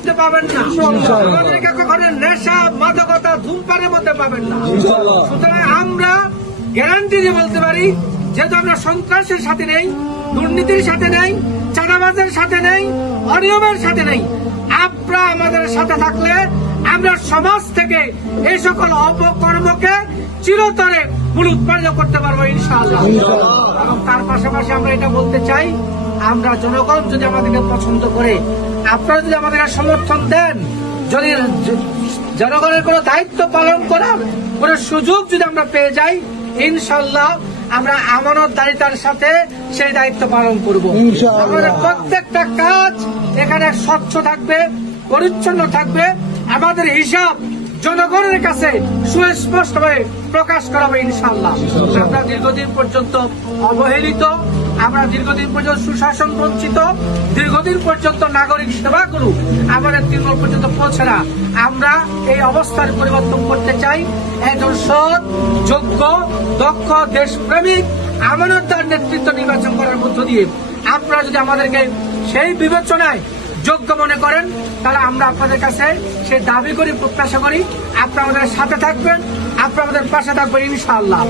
মধ্যে পাবেন না, আমাদেরকে কখনো নেশা মাদকতা ধূমপানের মধ্যে পাবেন না। সুতরাং আমরা গ্যারান্টি দিয়ে বলতে পারি, যেহেতু আমরা সন্ত্রাসের সাথে নেই, দুর্নীতির সাথে নেই, চাঁদাবাজের সাথে নেই, অনিয়মের সাথে নেই, আপনারা আমাদের সাথে থাকলে আমরা সমাজ থেকে এই সকল অপকর্মকে চিরতরে মূলোৎপাদিত করতে পারবো ইনশাআল্লাহ। এবং তার পাশাপাশি আমরা এটা বলতে চাই, আমরা জনগণ যদি আমাদেরকে পছন্দ করে, আপনারা যদি আমাদেরকে সমর্থন দেন, যদি জনগণের কোনো দায়িত্ব পালন করার কোনো সুযোগ যদি আমরা পেয়ে যাই, ইনশাআল্লাহ আমরা আমানতদারিতার সাথে সেই দায়িত্ব পালন করব। আমাদের প্রত্যেকটা কাজ এখানে স্বচ্ছ থাকবে, পরিচ্ছন্ন থাকবে, আমাদের হিসাব জনগণের কাছে সুস্পষ্টভাবে প্রকাশ করাবো ইনশাআল্লাহ। আমরা দীর্ঘদিন পর্যন্ত অবহেলিত, আমরা দীর্ঘদিন পর্যন্ত সুশাসন বঞ্চিত, দীর্ঘদিন পর্যন্ত নাগরিক সেবাগুলো আমাদের তৃণমূল পর্যন্ত পৌঁছে না। আমরা এই অবস্থার পরিবর্তন করতে চাই। একজন সৎ, যোগ্য, দক্ষ, দেশপ্রেমিক, আমানতদার নেতৃত্ব নির্বাচন করার মধ্য দিয়ে আপনারা যদি আমাদেরকে সেই বিবেচনায় যোগ্য মনে করেন, তাহলে আমরা আপনাদের কাছে সে দাবি করি, প্রত্যাশা করি আপনারা আমাদের সাথে থাকবেন, আপনারা আমাদের পাশে থাকবেন ইনশাআল্লাহ।